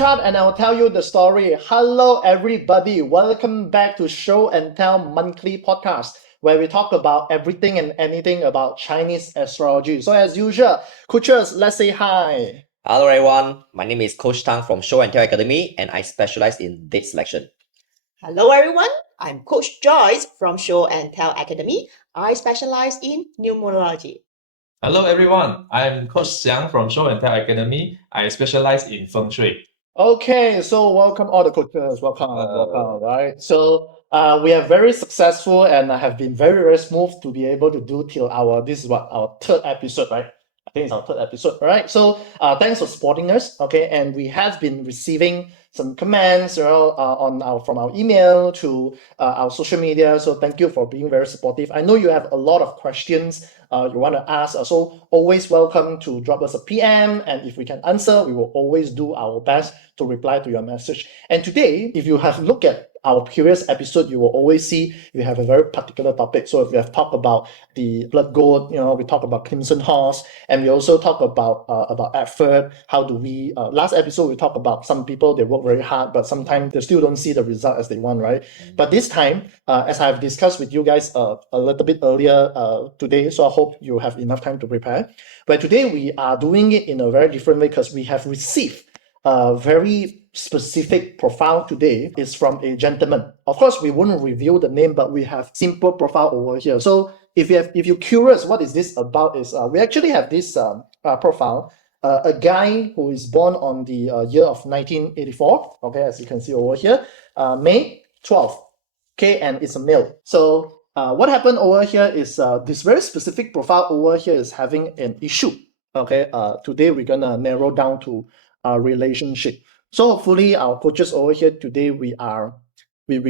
chart and I'll tell you the story. Hello, everybody. Welcome back to Show and Tell Monthly Podcast, where we talk about everything and anything about Chinese astrology. So as usual, coaches, let's say hi. Hello everyone, my name is Coach Tang from Show and Tell Academy and I specialize in date selection. Hello everyone, I'm Coach Joyce from Show and Tell Academy. I specialize in Numerology. Hello everyone, I'm Coach Siang from Show and Tell Academy. I specialize in Feng Shui. Okay, so welcome all the coaches. Welcome, right? So we are very successful and have been very, very smooth to be able to do till this is our third episode, right? I think it's our third episode, right? So thanks for supporting us, okay? And we have been receiving some comments, from our email to our social media. So thank you for being very supportive. I know you have a lot of questions you want to ask. So always welcome to drop us a PM. And if we can answer, we will always do our best to reply to your message. And today, if you have looked at our previous episode, you will always see we have a very particular topic. So if we have talked about the blood gold, we talk about Crimson Horse, and we also talk about effort. How do we? Last episode we talked about some people, they work very hard, but sometimes they still don't see the result as they want, right? But this time, as I've discussed with you guys a little bit earlier today, so I hope you have enough time to prepare. But today we are doing it in a very different way because we have received a very specific profile today. Is from a gentleman. Of course, we won't reveal the name, but we have simple profile over here. So if you're curious, what is this about? Is we actually have this profile. A guy who is born on the year of 1984. Okay, as you can see over here, May 12th. Okay, and it's a male. So what happened over here is this very specific profile over here is having an issue. Okay, today we're gonna narrow down to a relationship. So hopefully our coaches over here today, we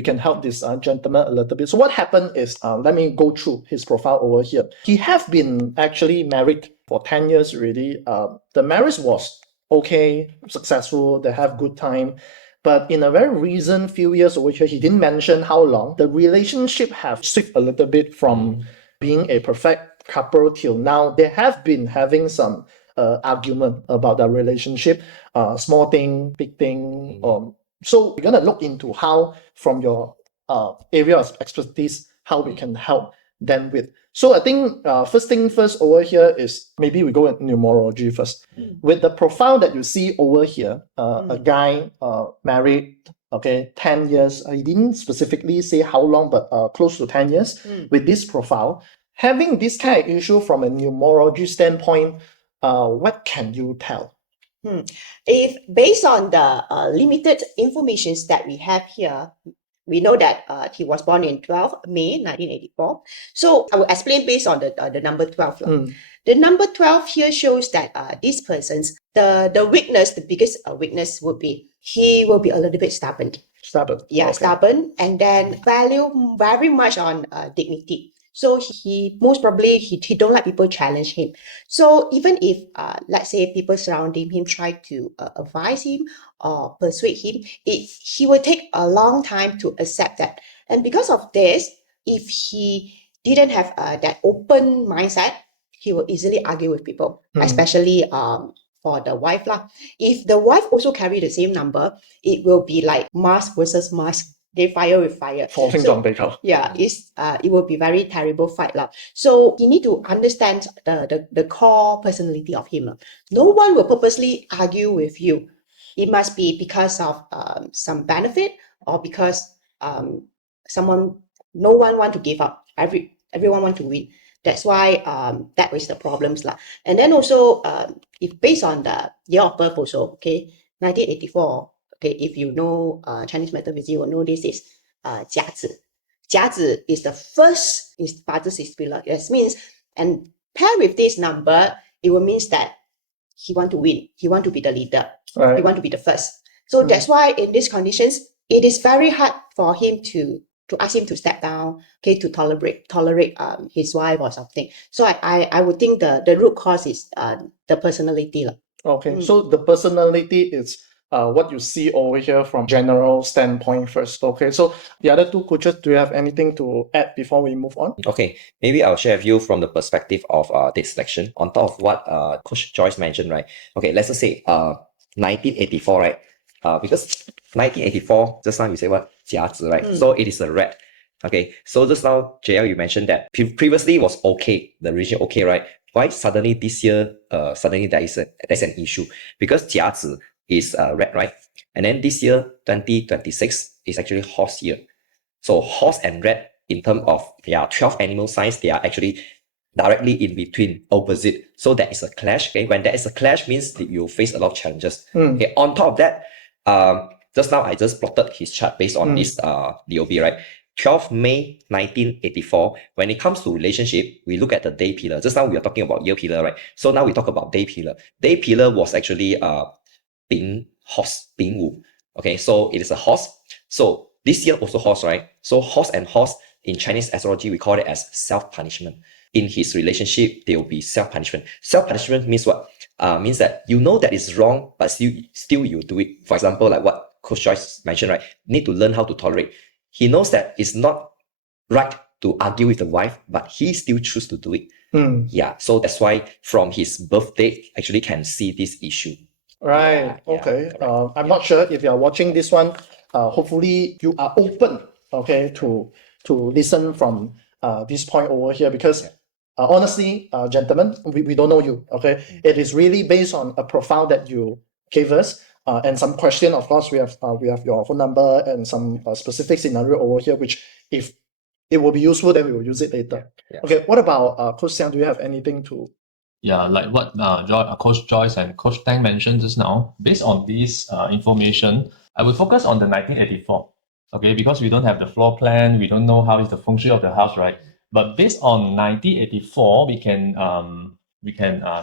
can help this gentleman a little bit. So what happened is, let me go through his profile over here. He have been actually married for 10 years already. The marriage was okay, successful, they have good time. But in a very recent few years over here, he didn't mention how long. The relationship have shifted a little bit from being a perfect couple till now. They have been having some argument about the relationship, small thing, big thing. So we're gonna look into how, from your area of expertise, how we can help them with. So I think first thing first over here is maybe we go with numerology first. With the profile that you see over here, a guy married, okay, 10 years. He didn't specifically say how long, but close to 10 years with this profile. Having this kind of issue from a numerology standpoint, what can you tell? If based on the limited information that we have here, we know that he was born in 12 May 1984. So I will explain based on the number 12. The number 12 here shows that this person's the weakness, the biggest weakness would be he will be a little bit stubborn. Stubborn. Yeah, Okay. stubborn, and then value very much on dignity. So he most probably he don't like people challenge him. So even if let's say people surrounding him try to advise him or persuade him, he will take a long time to accept that. And because of this, if he didn't have that open mindset, he will easily argue with people, especially for the wife lah. If the wife also carry the same number, it will be like mask versus mask. They fire with fire. Yeah, it will be very terrible fight lah. So you need to understand the core personality of him. No one will purposely argue with you. It must be because of some benefit or because no one want to give up. Everyone want to win. That's why that is the problems lah. And then also if based on the year of birth also, okay, 1984. Okay, if you know Chinese Metaphysics, you will know this is Jiazi. Jiazi is the first is pillar. That means, and paired with this number, it will means that he want to win. He want to be the leader. Right. He want to be the first. So that's why in these conditions, it is very hard for him to ask him to step down, okay, to tolerate his wife or something. So I would think the root cause is the personality. Okay, so the personality is what you see over here from general standpoint first. Okay, so the other two coaches, do you have anything to add before we move on? Okay, maybe I'll share with you from the perspective of date selection on top of what Coach Joyce mentioned, right? Okay, let's just say 1984, right? because 1984, just now you say what? 甲子, right? Mm. So it is a rat. Okay, so just now, JL, you mentioned that previously was okay, the religion okay, right? Why suddenly this year, suddenly there's an issue? Because 甲子 is rat, right? And then this year, 2026, is actually horse year. So horse and rat, in terms of 12 animal signs, they are actually directly in between, opposite. So there is a clash. Okay, when there is a clash, means that you face a lot of challenges. Okay, on top of that, just now I just plotted his chart based on this DOB, right? 12 May 1984. When it comes to relationship, we look at the day pillar. Just now we are talking about year pillar, right? So now we talk about day pillar. Day pillar was actually Bing horse, Bing Wu. Okay, so it is a horse. So this year also horse, right? So horse and horse in Chinese astrology, we call it as self-punishment. In his relationship, there will be self-punishment. Self-punishment means what? Means that you know that it's wrong, but still you do it. For example, like what Coach Joyce mentioned, right? Need to learn how to tolerate. He knows that it's not right to argue with the wife, but he still choose to do it. Yeah, so that's why from his birth date, actually can see this issue. Right. Yeah, Okay. correct. I'm not sure if you are watching this one. Hopefully you are open, okay, to listen from this point over here, because honestly, gentlemen, we don't know you. Okay, it is really based on a profile that you gave us, and some question. Of course, we have your phone number and some specific scenario over here, which if it will be useful, then we will use it later. Yeah. Okay. What about Coach Siang? Do you have anything to? Yeah, like what Coach Joyce and Coach Tang mentioned just now, based on this information, I will focus on the 1984. Okay, because we don't have the floor plan, we don't know how is the feng shui of the house, right? But based on 1984, we can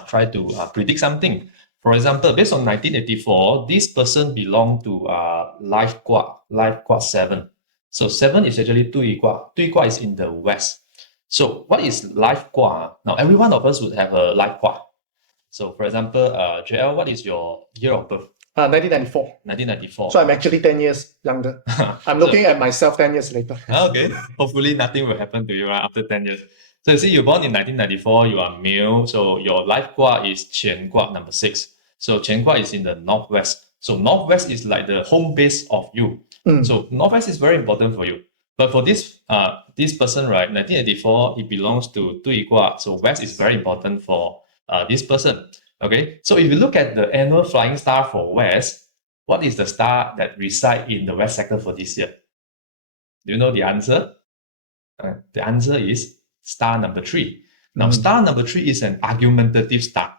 try to predict something. For example, based on 1984, this person belonged to life Gua 7. So 7 is actually Tui Gua. Tui Gua is in the west. So what is life Gua? Now, every one of us would have a life Gua. So for example, JL, what is your year of birth? 1994. 1994. So I'm actually 10 years younger. I'm looking at myself 10 years later. Okay. Hopefully nothing will happen to you right, after 10 years. So you see, you're born in 1994, you are male. So your life Gua is Qian Gua number 6. So Qian Gua is in the northwest. So northwest is like the home base of you. So northwest is very important for you. But for this person, right, 1984, he belongs to Tui Gua. So west is very important for this person. Okay. So if you look at the annual flying star for west, what is the star that reside in the west sector for this year? Do you know the answer? The answer is star number 3. Now, star number 3 is an argumentative star.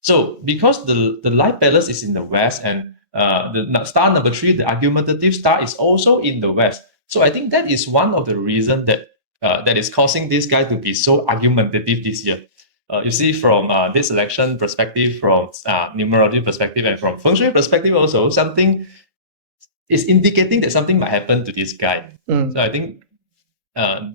So because the light balance is in the west, and the star number 3, the argumentative star, is also in the west. So I think that is one of the reasons that is causing this guy to be so argumentative this year. You see, from this election perspective, from numerology perspective, and from Feng Shui perspective also, something is indicating that something might happen to this guy. So I think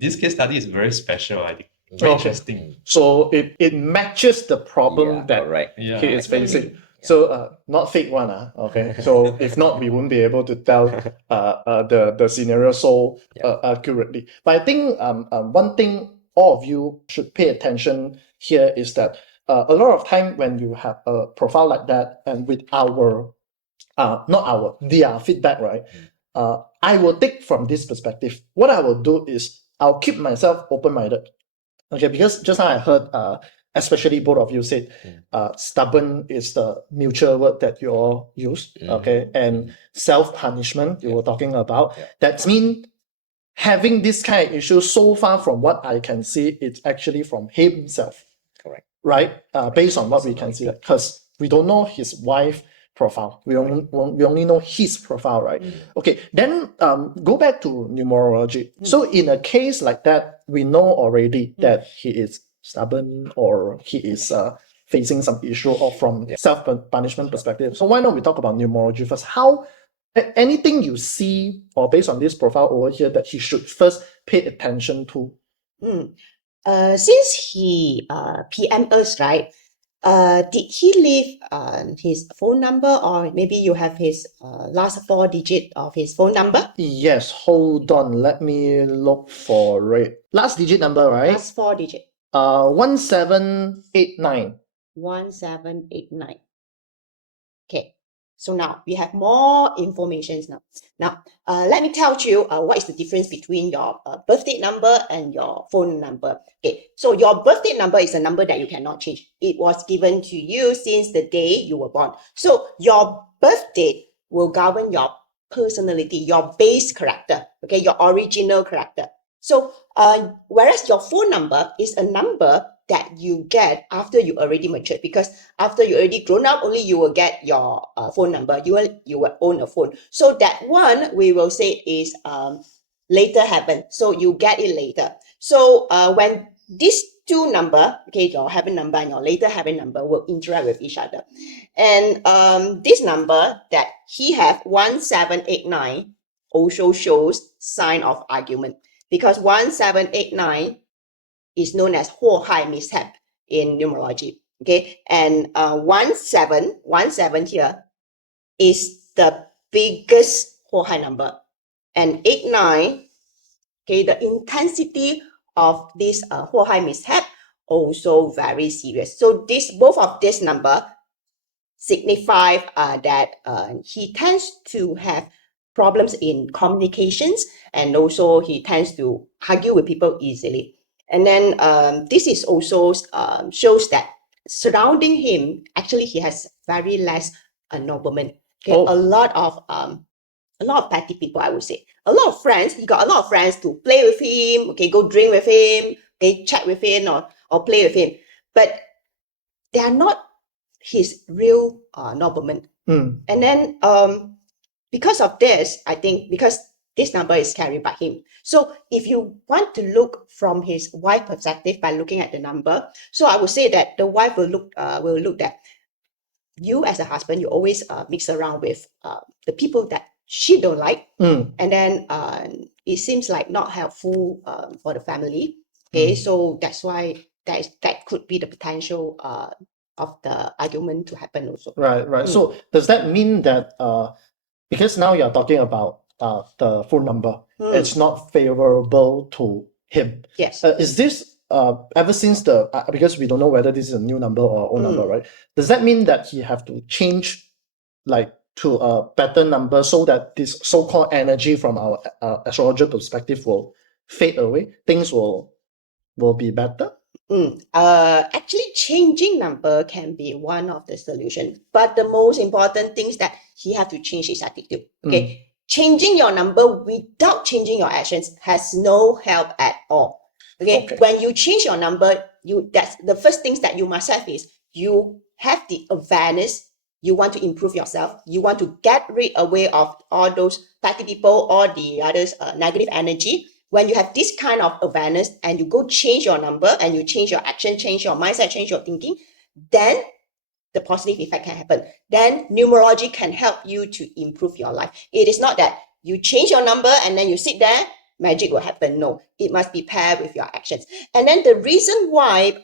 this case study is very special, I think. Very interesting. So it matches the problem that correct. he is facing. So not fake one, okay. So if not, we wouldn't be able to tell the scenario so accurately. But I think one thing all of you should pay attention here is that a lot of time when you have a profile like that, and with our their feedback, right? I will take from this perspective. What I will do is I'll keep myself open-minded. Okay, because just now I heard, especially both of you said, stubborn is the mutual word that you all use. Okay, and self-punishment you were talking about. That means having this kind of issue so far from what I can see, it's actually from himself. Correct. Right? Based on what we can see, because we don't know his wife profile. We only know his profile, right? Okay, then go back to numerology. So in a case like that, we know already that he is stubborn, or he is facing some issue, or from self-punishment perspective. So why not we talk about numerology first? How anything you see or based on this profile over here that he should first pay attention to? Since he PM us, right? Did he leave his phone number, or maybe you have his last 4 digit of his phone number? Yes, hold on. Let me look for it. Last digit number, right? Last 4 digit. 1789. 1789. Okay. So now we have more information now. Now, let me tell you what is the difference between your birthday number and your phone number. Okay, so your birthday number is a number that you cannot change. It was given to you since the day you were born. So your birth date will govern your personality, your base character, okay, your original character. So whereas your phone number is a number that you get after you already matured, because after you already grown up, only you will get your phone number. You will own a phone. So that one we will say is later happen. So you get it later. So when these two number, okay, your heaven number and your later heaven number will interact with each other, and this number that he have 1789 also shows sign of argument, because 1789 is known as 祸害 mishap in numerology. Okay, and 1717 here is the biggest 祸害 number, and 89, okay, the intensity of this 祸害 mishap also very serious. So both of this number signify that he tends to have problems in communications, and also he tends to argue with people easily. And then this is also shows that surrounding him, actually he has very less noblemen. Okay, a lot of petty people, I would say. A lot of friends. He got a lot of friends to play with him. Okay, go drink with him. Okay, chat with him or play with him. But they are not his real noblemen. And then because of this, I think because this number is carried by him. So if you want to look from his wife perspective by looking at the number, so I would say that the wife will look that you as a husband, you always mix around with the people that she don't like, and then it seems like not helpful for the family. Okay, so that's why that could be the potential of the argument to happen also. Right. So does that mean that because now you're talking about the phone number, it's not favorable to him? Yes. Is this ever since because we don't know whether this is a new number or old number, right? Does that mean that he have to change like to a better number so that this so-called energy from our astrologer perspective will fade away? Things will be better? Actually, changing number can be one of the solutions, but the most important thing is that he have to change his attitude. Okay, changing your number without changing your actions has no help at all. Okay, when you change your number, that's the first things that you must have is you have the awareness. You want to improve yourself. You want to get rid away of all those petty people or the others negative energy. When you have this kind of awareness and you go change your number and you change your action, change your mindset, change your thinking, then the positive effect can happen. Then numerology can help you to improve your life. It is not that you change your number and then you sit there, magic will happen. No, it must be paired with your actions. And then the reason why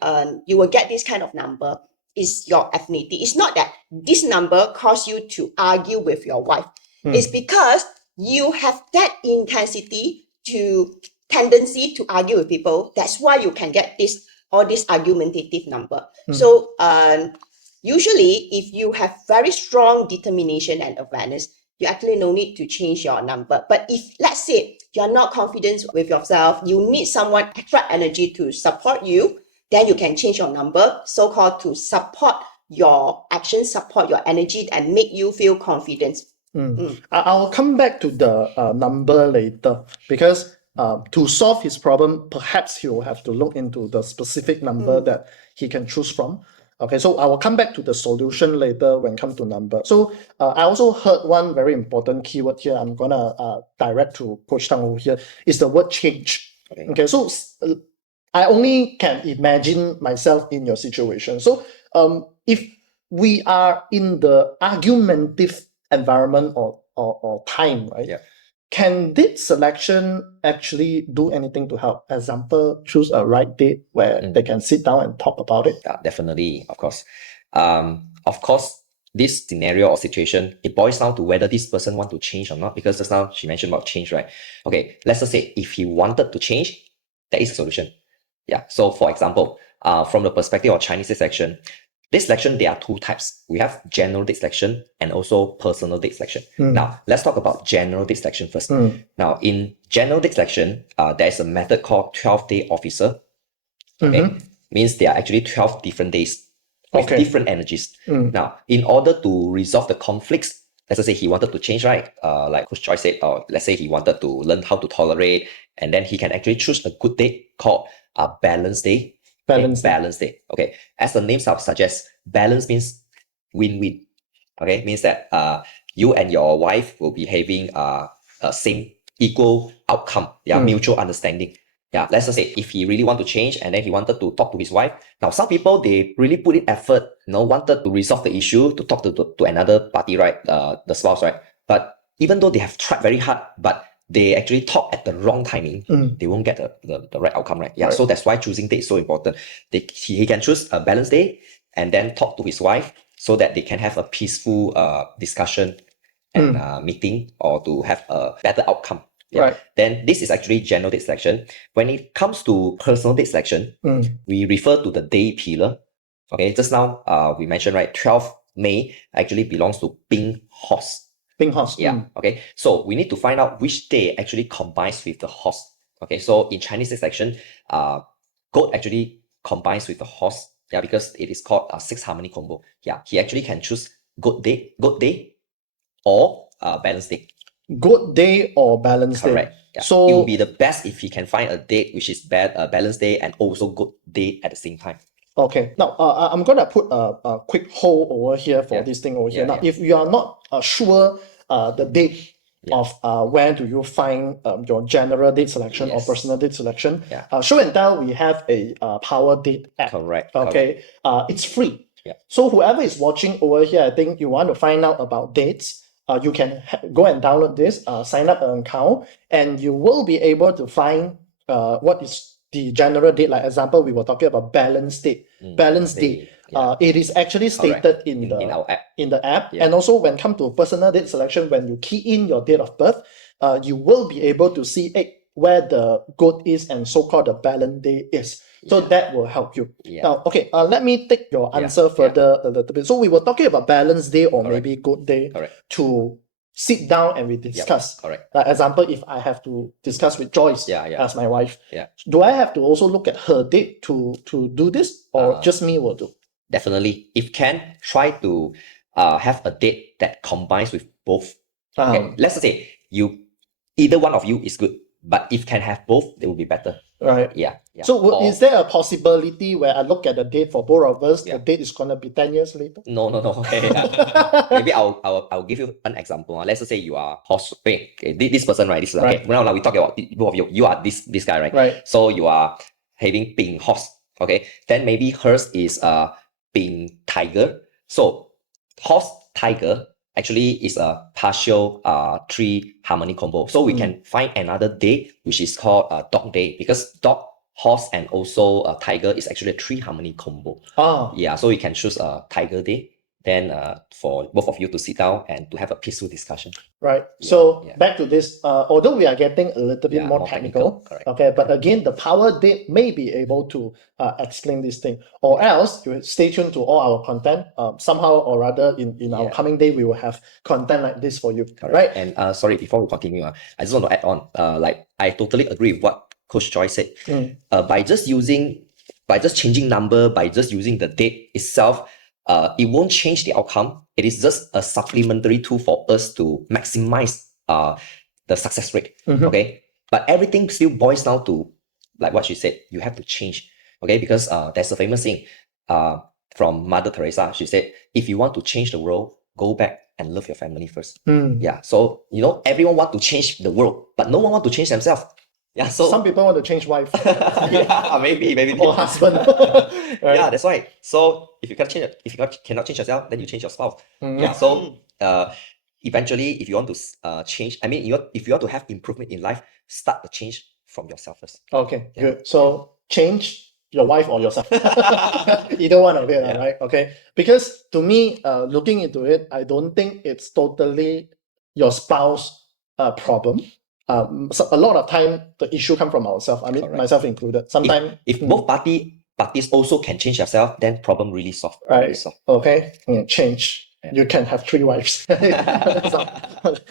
you will get this kind of number is your affinity. It's not that this number cause you to argue with your wife. It's because you have that intensity tendency to argue with people. That's why you can get this argumentative number. So usually if you have very strong determination and awareness, you actually no need to change your number. But if let's say you're not confident with yourself, you need someone extra energy to support you, then you can change your number, so-called to support your action, support your energy, and make you feel confident. I'll come back to the number later, because to solve his problem, perhaps he will have to look into the specific number that he can choose from. Okay, so I will come back to the solution later when it comes to number. So I also heard one very important keyword here. I'm gonna direct to Coach Tang over here, is the word change. Okay, so I only can imagine myself in your situation. So if we are in the argumentative environment or time, right? Yeah. Can this selection actually do anything to help? Example, choose a right date where they can sit down and talk about it. Yeah, definitely, of course. This scenario or situation, it boils down to whether this person want to change or not, because just now she mentioned about change, right? Okay, let's just say if he wanted to change, there is a solution. Yeah, so for example, from the perspective of Chinese section, date selection, there are two types. We have general date selection and also personal date selection. Now, let's talk about general date selection first. Now, in general date selection, there's a method called 12-day officer. Okay, means there are actually 12 different days with different energies. Now, in order to resolve the conflicts, let's say he wanted to change, right? Like Coach Joyce said, or let's say he wanted to learn how to tolerate, and then he can actually choose a good day called a balanced day. Balanced day. Okay, as the name suggests, balance means win-win. Okay, means that you and your wife will be having same equal outcome. Yeah, mutual understanding. Yeah, let's just say if he really want to change and then he wanted to talk to his wife. Now, some people, they really put in effort, wanted to resolve the issue, to talk to another party, right? The spouse, right? But even though they have tried very hard, but they actually talk at the wrong timing, they won't get the right outcome, right? Yeah, so that's why choosing date is so important. He can choose a balanced day and then talk to his wife so that they can have a peaceful discussion and meeting, or to have a better outcome. Yeah. Right. Then this is actually general date selection. When it comes to personal date selection, we refer to the day pillar. Okay, just now we mentioned, right, 12 May actually belongs to Pink Horse. Pink horse. Yeah. Okay, so we need to find out which day actually combines with the horse. Okay, so in Chinese date selection, goat actually combines with the horse. Yeah, because it is called a 6 harmony combo. Yeah, he actually can choose good day, or balanced day. Good day or balanced Correct. day. Yeah. So it will be the best if he can find a date which is balanced day and also good day at the same time. okay, now I'm gonna put a quick hold over here for this thing over here. Now, if you are not sure the date of where do you find your general date selection or personal date selection, Show and Tell, we have a power date app. Correct. Okay, it's free. Yeah. So whoever is watching over here, I think you want to find out about dates. You can go and download this, sign up an account, and you will be able to find what is the general date. Like example, we were talking about balanced date, balanced day. It is actually stated in our app. the app. And also when it comes to personal date selection, when you key in your date of birth, you will be able to see where the goat is and so-called the balanced day is. So that will help you. Now, okay, let me take your answer further a little bit. So we were talking about balanced day or maybe good day to sit down and we discuss. Like example, if I have to discuss with Joyce as my wife, do I have to also look at her date to do this, or just me will do? Definitely. If can, try to have a date that combines with both. Okay, let's say either one of you is good, but if can have both, it will be better. Right. Yeah. So is there a possibility where I look at the date for both of us, the date is gonna be 10 years later? No. Okay. Maybe I'll give you an example. Let's just say you are horse. Okay, this person, right? This is okay. Now we talk about both of you. You are this guy, right? Right. So you are having pink horse. Okay. Then maybe hers is pink tiger. So horse tiger actually is a partial 3 harmony combo. So we can find another day which is called dog day, because dog, horse, and also tiger is actually a 3 harmony combo. Yeah, so we can choose a tiger day, then for both of you to sit down and to have a peaceful discussion. Right. So back to this, although we are getting a little bit more technical, okay, but again, the power date may be able to explain this thing, or else you stay tuned to all our content. Somehow or other, in our coming day, we will have content like this for you. Right. And sorry, before we continue, I just want to add on. Like I totally agree with what Coach Joyce said. By just changing number, by just using the date itself, it won't change the outcome. It is just a supplementary tool for us to maximize the success rate. Okay, but everything still boils down to, like what she said, you have to change. Okay, because there's a famous saying from Mother Teresa. She said, if you want to change the world, go back and love your family first. Yeah, so everyone want to change the world, but no one want to change themselves. Yeah, so some people want to change wife. Yeah, maybe or husband. Right. Yeah, that's right. So if you cannot change yourself, then you change your spouse. Yeah. So eventually, if you want to change, if you want to have improvement in life, start the change from yourself first. Okay, good. So change your wife or yourself. Either one of it, right? Okay. Because to me, looking into it, I don't think it's totally your spouse problem. So a lot of time the issue come from ourselves. I mean, myself included. Sometimes if both party parties also can change themselves, then problem really solved. Right. Really solved. Okay. Change. Yeah. You can have 3 wives. So,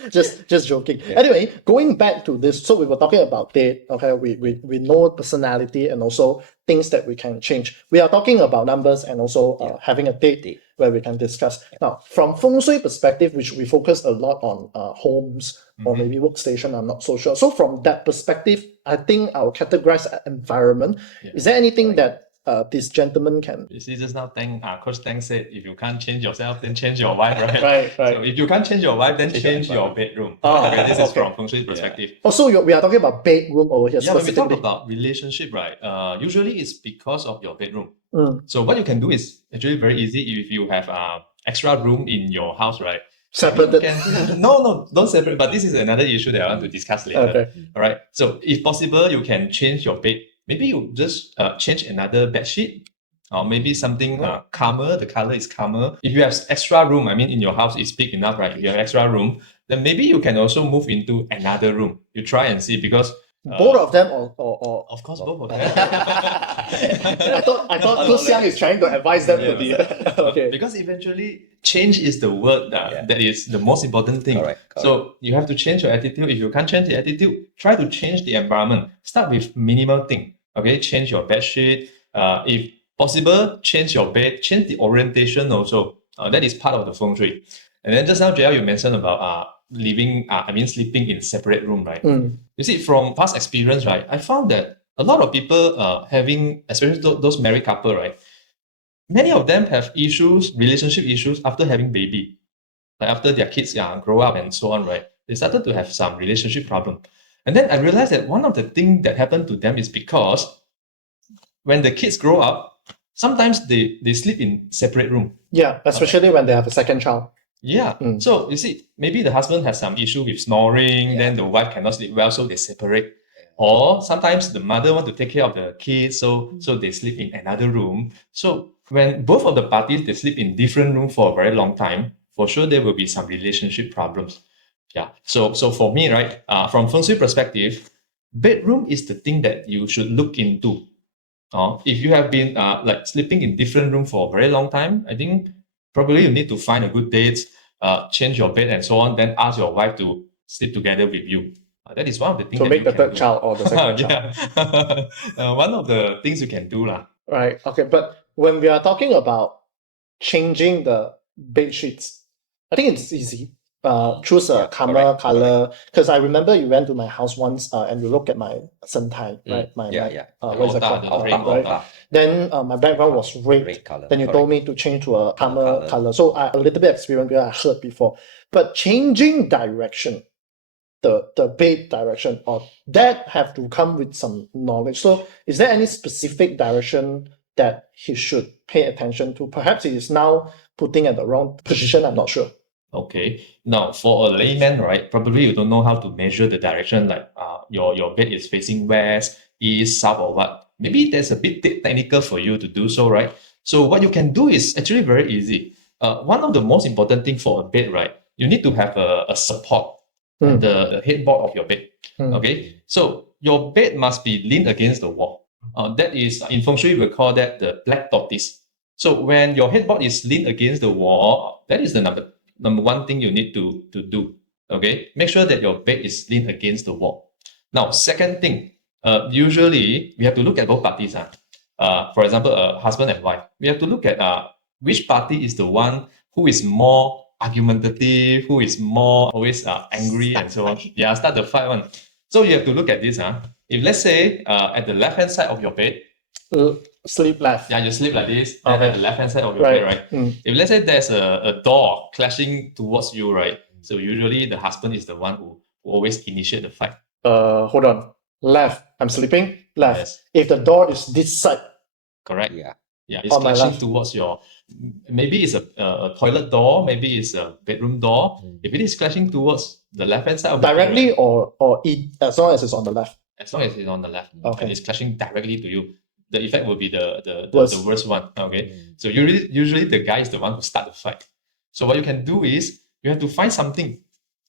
just joking. Anyway, going back to this, so we were talking about date. Okay, we know personality and also things that we can change. We are talking about numbers and also having a date where we can discuss. Now, from Feng Shui perspective, which we focus a lot on homes or maybe workstation, I'm not so sure. So from that perspective, I think I'll categorize environment. Is there anything that this gentleman can? You see, just now Coach Tang said, if you can't change yourself, then change your wife, right? Right. So if you can't change your wife, then change your bedroom. Oh, okay, this is okay. from Feng Shui perspective. Also, we are talking about bedroom over here Yeah, when we talk specifically. about relationship, right? Usually it's because of your bedroom. Mm. So what you can do is actually very easy. If you have extra room in your house, right? Separated. No, don't separate. But this is another issue that I want to discuss later. Okay. All right. So if possible, you can change your bed. Maybe you just change another bed sheet, or maybe something calmer. The color is calmer. If you have extra room, I mean, in your house is big enough, right? If you have extra room, then maybe you can also move into another room. You try and see, because both of them or of course both of them. I thought Coach Siang is trying to advise them to be okay. Because eventually change is the word that is the most important thing. Correct. So you have to change your attitude. If you can't change the attitude, try to change the environment. Start with minimal thing. Okay, change your bed sheet. If possible, change your bed, change the orientation also. That is part of the Feng Shui. And then just now, JL, you mentioned about sleeping in separate room, right? Mm. You see, from past experience, right, I found that a lot of people having, especially those married couple, right, many of them have relationship issues after having baby. Like after their kids grow up and so on, right? They started to have some relationship problem. And then I realized that one of the things that happened to them is because when the kids grow up, sometimes they sleep in separate room. Yeah, especially when they have a second child. Yeah. Mm. So you see, maybe the husband has some issue with snoring, then the wife cannot sleep well, so they separate. Or sometimes the mother want to take care of the kids, so they sleep in another room. So when both of the parties they sleep in different room for a very long time, for sure there will be some relationship problems. Yeah. So for me, right, from Feng Shui perspective, bedroom is the thing that you should look into. If you have been like sleeping in different room for a very long time, I think probably you need to find a good date, change your bed and so on, then ask your wife to sleep together with you. That is one of the things So that make you the can third do. child or the second child. Yeah. One of the things you can do lah. Right. Okay. But when we are talking about changing the bed sheets, I think it's easy. Choose a calmer color. Because I remember you went to my house once and you look at my sentai, right? What is it called? Right. Then my background was red. Red color. Then you told me to change to a calmer Color. color. So I a little bit experience because I heard before. But changing direction, the bed direction, or that have to come with some knowledge. So is there any specific direction that he should pay attention to? Perhaps he is now putting at the wrong position, I'm not sure. Okay. Now, for a layman, right, probably you don't know how to measure the direction, like your bed is facing west, east, south, or what. Maybe there's a bit technical for you to do so, right? So what you can do is actually very easy. One of the most important thing for a bed, right, you need to have a support at the headboard of your bed. Okay. So your bed must be leaned against the wall. That is, in Feng Shui, we call that the black tortoise. So when your headboard is leaned against the wall, that is the number one thing you need to do. Okay, make sure that your bed is leaned against the wall. Now, second thing, usually we have to look at both parties. For example, husband and wife, we have to look at which party is the one who is more argumentative, who is more always angry and so on. Yeah, start the fight one. So you have to look at this. If let's say at the left hand side of your bed, sleep left. Yeah, you sleep like this, Okay. at the left hand side of your bed, right? If let's say there's a door clashing towards you, right? So usually the husband is the one who always initiate the fight. Hold on. Left. I'm sleeping. Left. Yes. If the door is this side. Correct. Yeah. Yeah, it's On my clashing left. towards your, maybe it's a toilet door, maybe it's a bedroom door. If it is clashing towards the left hand side of the bed, Directly right, or as long as it's on the left. as long as it's on the left, Okay. and it's clashing directly to you, the effect will be the Worst. worst one. Okay. So usually the guy is the one who start the fight. So what you can do is you have to find something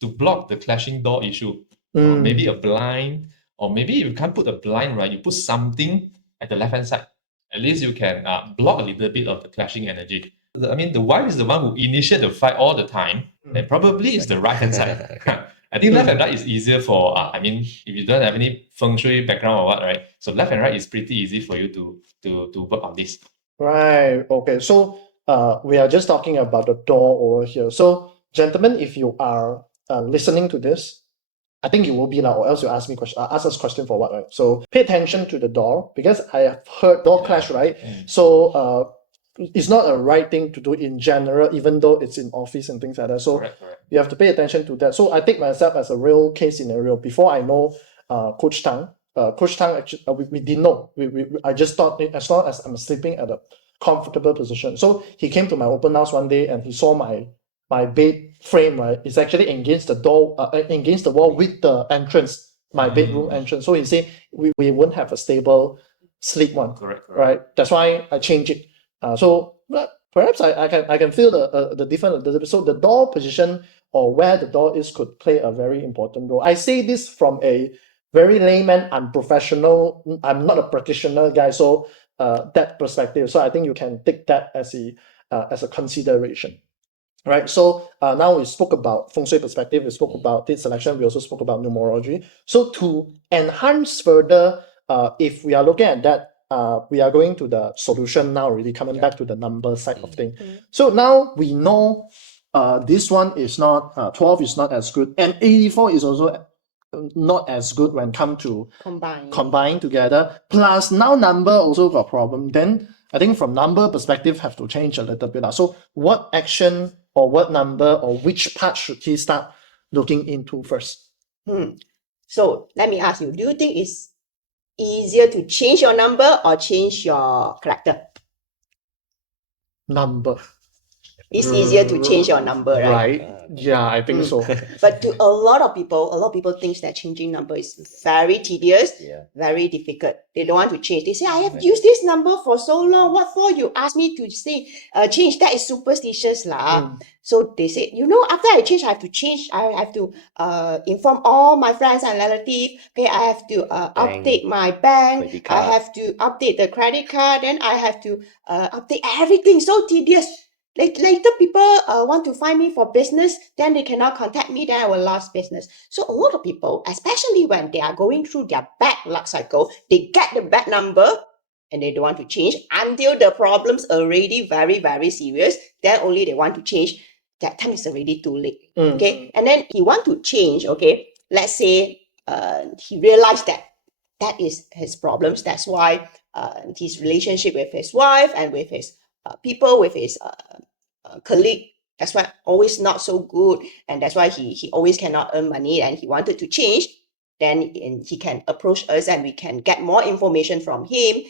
to block the clashing door issue. Or maybe a blind, or maybe you can't put a blind, right? You put something at the left hand side. At least you can block a little bit of the clashing energy. I mean, the wife is the one who initiate the fight all the time, and probably is the right hand side. I think left and right is easier for, I mean, if you don't have any Feng Shui background or what, right? So left and right is pretty easy for you to work on this. Right. Okay. So we are just talking about the door over here. So gentlemen, if you are listening to this, I think you will be now, or else you ask me question, ask us question for what, right? So pay attention to the door because I have heard door clash, right? So it's not a right thing to do in general, even though it's in office and things like that. So Correct. you have to pay attention to that. So I take myself as a real case scenario. Before I know Coach Tang, actually we didn't know. I just thought as long as I'm sleeping at a comfortable position. So he came to my open house one day and he saw my bed frame, right, is actually against the door, against the wall with the entrance, my bedroom entrance. So he said we won't have a stable sleep one, Correct. right? That's why I changed it. So perhaps I can feel the difference. So the door position or where the door is could play a very important role. I say this from a very layman, unprofessional. I'm not a practitioner guy, so that perspective. So I think you can take that as a consideration. Right, so now we spoke about Feng Shui perspective, we spoke about date selection, we also spoke about numerology. So to enhance further, if we are looking at that, we are going to the solution now, really coming back to the number side of things. So now we know this one is not, 12 is not as good, and 84 is also not as good when come to combine together. Plus now number also got problem. Then I think from number perspective have to change a little bit. So what action or what number or which part should he start looking into first? So let me ask you, do you think it's easier to change your number or change your character? Number. It's easier to change your number, right? Right. Yeah, I think so. But to a lot of people think that changing number is very tedious, very difficult. They don't want to change. They say, I have used this number for so long. What for you ask me to say change? That is superstitious lah. So they say, after I change, I have to change. I have to inform all my friends and relatives. Okay, I have to update my bank. I have to update the credit card. Then I have to update everything. So tedious. Later people want to find me for business, then they cannot contact me, then I will lose business. So a lot of people, especially when they are going through their bad luck cycle, they get the bad number and they don't want to change until the problem's already very, very serious. Then only they want to change. That time is already too late. Okay, and then he want to change. Okay, let's say he realized that is his problems. That's why his relationship with his wife and with his people, with his colleague, that's why always not so good, and that's why he always cannot earn money, and he wanted to change. Then he can approach us and we can get more information from him.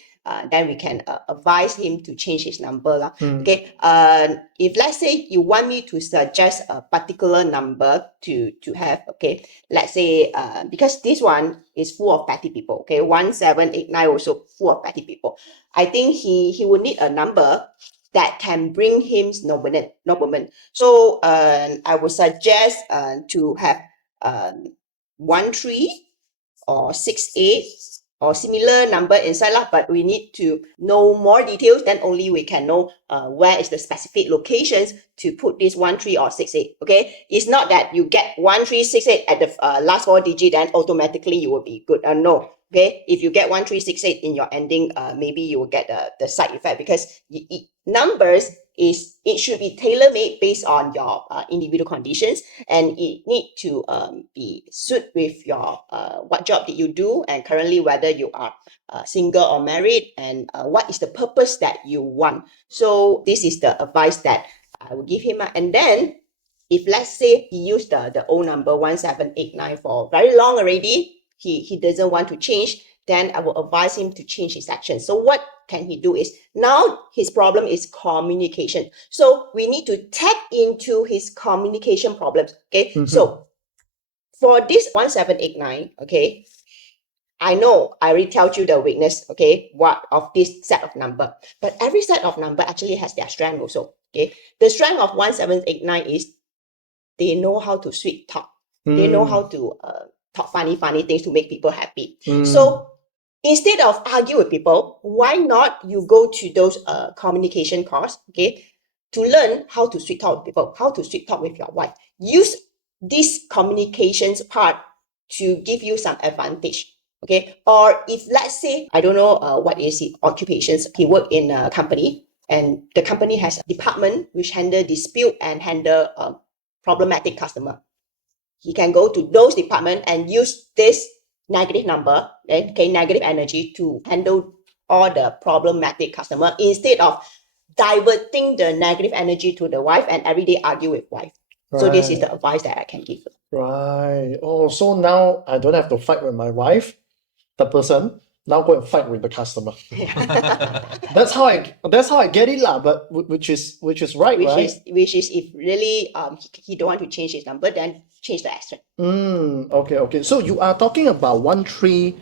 Then we can advise him to change his number. Okay. If let's say you want me to suggest a particular number to have, okay, let's say because this one is full of petty people. Okay, 1789 also full of petty people. I think he would need a number that can bring him nobleman. So I would suggest to have 13 or 68 or similar number inside lah, but we need to know more details, then only we can know where is the specific locations to put this 13 or 68. Okay, it's not that you get 1368 at the last 4 digit, then automatically you will be good. No. Okay, if you get 1368 in your ending, maybe you will get the side effect, because numbers it should be tailor-made based on your individual conditions, and it need to be suit with your what job did you do, and currently whether you are single or married, and what is the purpose that you want. So this is the advice that I will give him. And then if let's say he used the old number 1789 for very long already, he doesn't want to change, then I will advise him to change his action. So what can he do is, now his problem is communication. So we need to tap into his communication problems. Okay. So for this 1789, okay, I know I already told you the weakness, okay, what of this set of number, but every set of number actually has their strength also. Okay. The strength of 1789 is they know how to sweet talk. They know how to talk funny things to make people happy. So instead of argue with people, why not you go to those communication course, okay, to learn how to sweet talk with people, how to sweet talk with your wife. Use this communications part to give you some advantage. Okay, or if let's say, I don't know what is his occupations, he work in a company and the company has a department which handle dispute and handle problematic customer. He can go to those department and use this negative number, okay, negative energy to handle all the problematic customer instead of diverting the negative energy to the wife and every day argue with wife. So this is the advice that I can give. Right. Oh, so now I don't have to fight with my wife, the person. Now go and fight with the customer. That's how I get it lah. But which is right, right? Which is if really he don't want to change his number, then change the extra. Okay. So you are talking about 1-3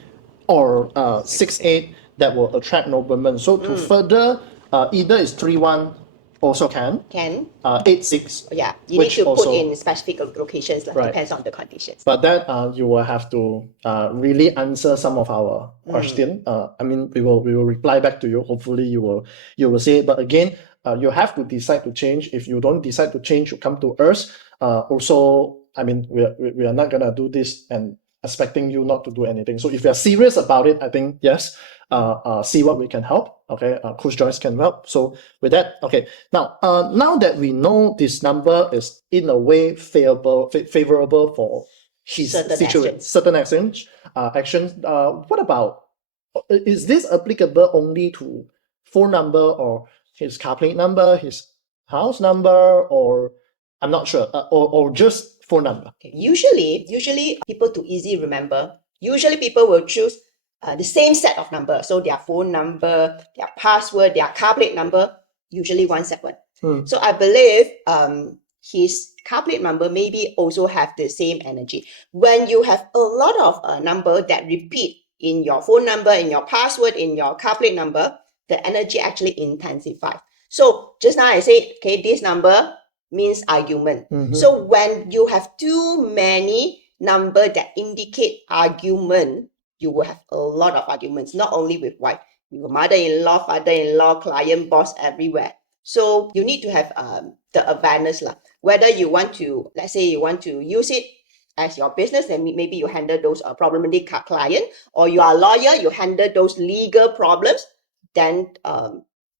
or 6-8 that will attract noblemen. So to further, either is 3-1 also can. 8-6. Yeah, you need which to also, put in specific locations, like, Right. depends on the conditions. But that you will have to really answer some of our question. I mean, we will reply back to you. Hopefully, you will say it. But again, you have to decide to change. If you don't decide to change, you come to us. Also, I mean, we are not gonna do this and expecting you not to do anything. So if you are serious about it, I think yes. See what we can help. Okay, Coach Joyce can help. So with that, okay. Now that we know this number is in a way favorable for his certain actions. What about, is this applicable only to phone number or his car plate number, his house number, or I'm not sure, or just phone number? Okay. Usually people to easy remember. Usually people will choose the same set of numbers. So their phone number, their password, their car plate number, usually one set one. So I believe his car plate number maybe also have the same energy. When you have a lot of number that repeat in your phone number, in your password, in your car plate number, the energy actually intensifies. So just now I said, okay, this number means argument. So when you have too many number that indicate argument, you will have a lot of arguments, not only with wife, your mother-in-law, father-in-law, client, boss, everywhere. So you need to have the awareness lah. Whether you want to, let's say you want to use it as your business, then maybe you handle those problematic client, or you are a lawyer, you handle those legal problems, then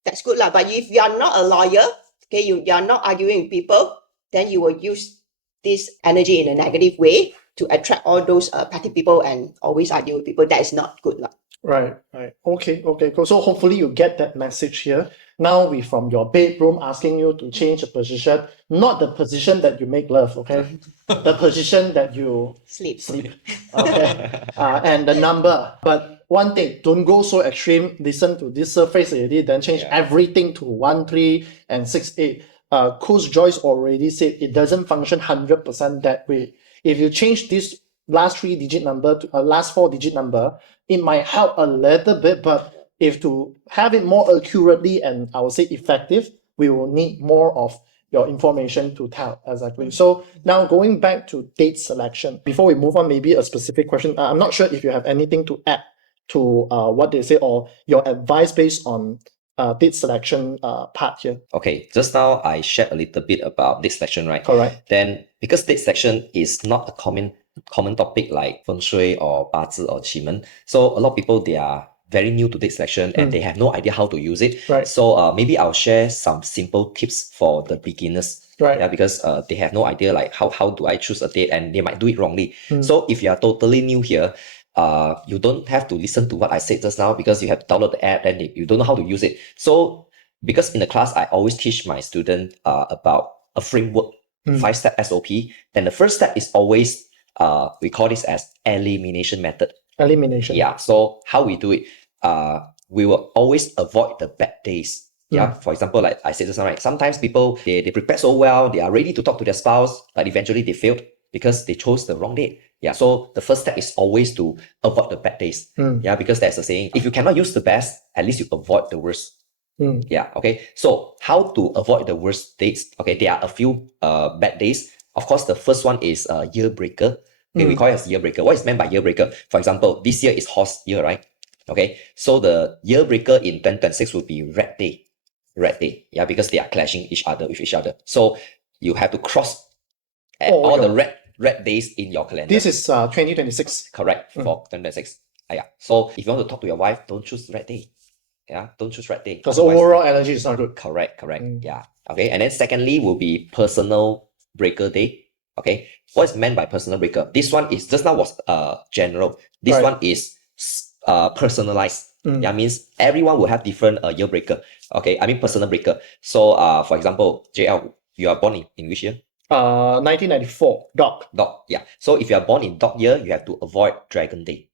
that's good lah. But if you are not a lawyer, okay, you are not arguing with people, then you will use this energy in a negative way to attract all those petty people and always argue with people. That is not good lah. Right. Okay, cool. So hopefully you get that message here. Now we from your bedroom asking you to change the position, not the position that you make love, okay? The position that you Sleep. Okay. And the number. But one thing, don't go so extreme. Listen to this surface already, then change everything to 1-3 and 6-8. Coach Joyce already said it doesn't function 100% that way. If you change this last 3-digit number to last 4-digit number, it might help a little bit, but if to have it more accurately and I would say effective, we will need more of your information to tell exactly. So now going back to date selection, before we move on, maybe a specific question. I'm not sure if you have anything to add to what they say or your advice based on date selection part here. Okay, just now I shared a little bit about date selection, right? Correct. Then because date selection is not a common topic like Feng Shui or 八字 or 奇门, so a lot of people, they are very new to date selection and they have no idea how to use it. Right. So maybe I'll share some simple tips for the beginners. Right. Yeah, because they have no idea like how do I choose a date, and they might do it wrongly. So if you are totally new here, you don't have to listen to what I said just now because you have downloaded the app and you don't know how to use it. So because in the class, I always teach my student about a framework, 5-step SOP. Then the first step is always, we call this as elimination method. Elimination. Yeah, so how we do it, we will always avoid the bad days. Yeah, for example, like I said just now, right? Sometimes people, they prepare so well, they are ready to talk to their spouse, but eventually they failed because they chose the wrong date. Yeah, so the first step is always to avoid the bad days. Yeah, because there's a saying, if you cannot use the best, at least you avoid the worst. Yeah, okay. So how to avoid the worst dates? Okay, there are a few bad days. Of course, the first one is year breaker. Okay, we call it as year breaker. What is meant by year breaker? For example, this year is horse year, right? Okay, so the year breaker in 2026 will be red day. Red day. Yeah, because they are clashing each other with each other. So you have to cross all the red days in your calendar. This is 2026. Correct for 2026. Yeah. So if you want to talk to your wife, don't choose red day. Yeah, don't choose red day. Because Otherwise- overall energy is not good. Correct. Mm. Yeah. Okay. And then secondly will be personal breaker day. Okay. What is meant by personal breaker? This one is just now was general. This Right. one is personalized. Mm. Yeah, means everyone will have different year breaker. Okay, I mean personal breaker. So for example, JL, you are born in which year? 1994, dog. Dog. Yeah. So if you are born in dog year, you have to avoid dragon day.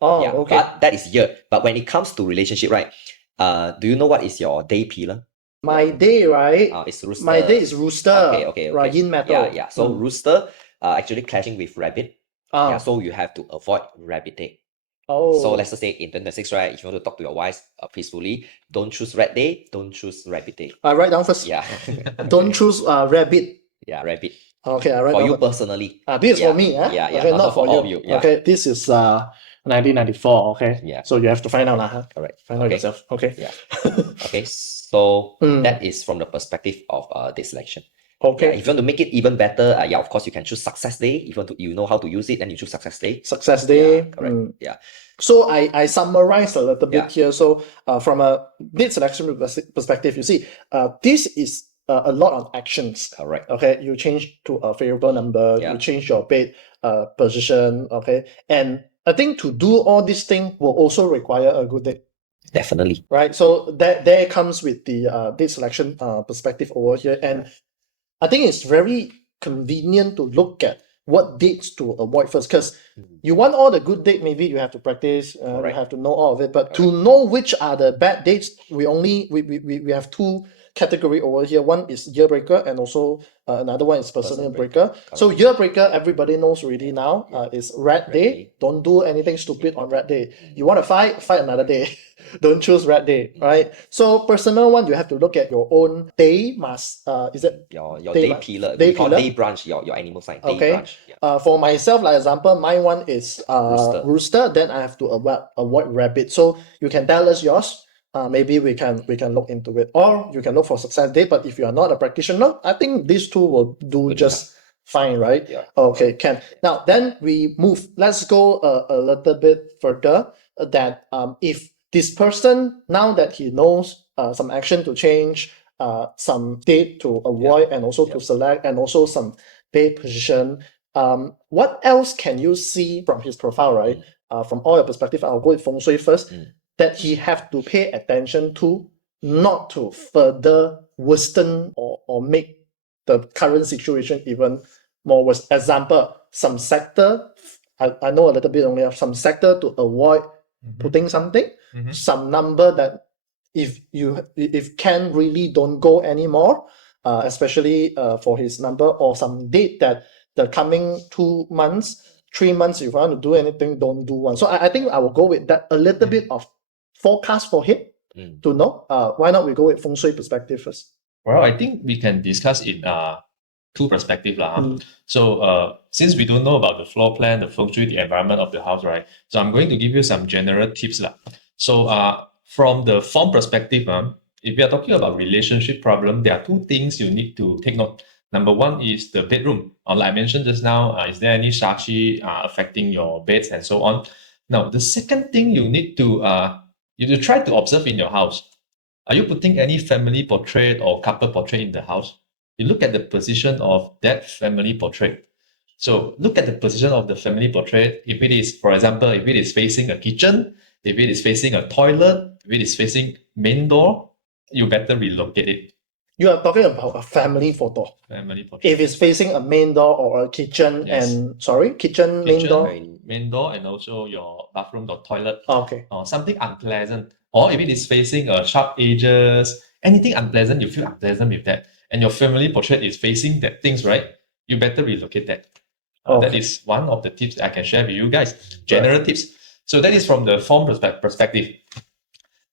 Oh, Yeah, okay. but that is year. But when it comes to relationship, right? Do you know what is your day pillar? My day, right? It's rooster. My day is rooster. Okay. Right, yin metal. Yeah. So rooster actually clashing with rabbit. Yeah, so you have to avoid rabbit day. Oh. So let's just say in 2026, right? If you want to talk to your wife peacefully, don't choose red day, don't choose rabbit day. I write down first. Yeah. Don't choose rabbit. Yeah, rabbit. Okay, I write For down. you personally. This is Yeah. for me, huh? Yeah, Okay, not for for all you. of you. Yeah. Okay, this is 1994. Okay. Yeah. So you have to find out, huh? Correct. Find out Okay. yourself. Okay. Yeah. Okay, so Mm. that is from the perspective of this selection. Okay. Yeah, if you want to make it even better, yeah, of course you can choose success day. If you want to, you know how to use it, then you choose success day. Success day. Yeah, correct. Mm. Yeah. So I summarized a little bit Yeah. here. So from a date selection perspective, you see, this is a lot of actions. Correct. Okay, you change to a favorable number. Yeah. You change your bed position. Okay, and I think to do all these things will also require a good date. Definitely. Right, so that there comes with the date selection perspective over here, and I think it's very convenient to look at what dates to avoid first, because you want all the good date, maybe you have to practice, you Correct. have to know all of it, but to know which are the bad dates, we have two category over here. One is year breaker, and also another one is personal Personal breaker. So year breaker, everybody knows already now, is red day. day. Don't do anything stupid on red day. You want to fight another day. Don't choose red day, right? So personal one, you have to look at your own day is it Your day day ma- pillar. day We call pillar? day branch, your animal sign. Day Okay. branch. Yeah. For myself, like example, my one is Rooster. rooster. Then I have to avoid rabbit. So you can tell us yours. Maybe we can look into it, or you can look for success day. But if you are not a practitioner, I think these two will do Good just fine, right? Yeah. Okay, can. Now then we move. Let's go a little bit further. That if this person, now that he knows some action to change, some date to avoid, and also to select, and also some bed position. What else can you see from his profile, right? From all your perspective, I'll go with Feng Shui first. That he have to pay attention to, not to further worsen or make the current situation even more worse. Example, some sector, I know a little bit only of some sector to avoid putting something, some number that if can really don't go anymore, especially for his number, or some date that the coming 2 months, 3 months, if you want to do anything, don't do one. So I think I will go with that, a little bit of forecast for him to know. Why not we go with Feng Shui perspective first? Well, I think we can discuss in two perspectives. So since we don't know about the floor plan, the feng shui, the environment of the house, right? So I'm going to give you some general tips. So from the form perspective, if we are talking about relationship problem, there are two things you need to take note. Number one is the bedroom. Like I mentioned just now, is there any shachi affecting your beds and so on? Now, the second thing you need to try to observe in your house. Are you putting any family portrait or couple portrait in the house? You look at the position of that family portrait. So look at the position of the family portrait. If it is, for example, if it is facing a kitchen, if it is facing a toilet, if it is facing main door, you better relocate it. You are talking about a family photo. Family portrait. If it's facing a main door or a kitchen, Yes. and kitchen, main door. Main door, and also your bathroom or toilet. Okay. Or something unpleasant. Or if it is facing sharp edges, anything unpleasant, you feel unpleasant with that, and your family portrait is facing that things, right? You better relocate that. That is one of the tips that I can share with you guys. General tips. So that is from the form perspective.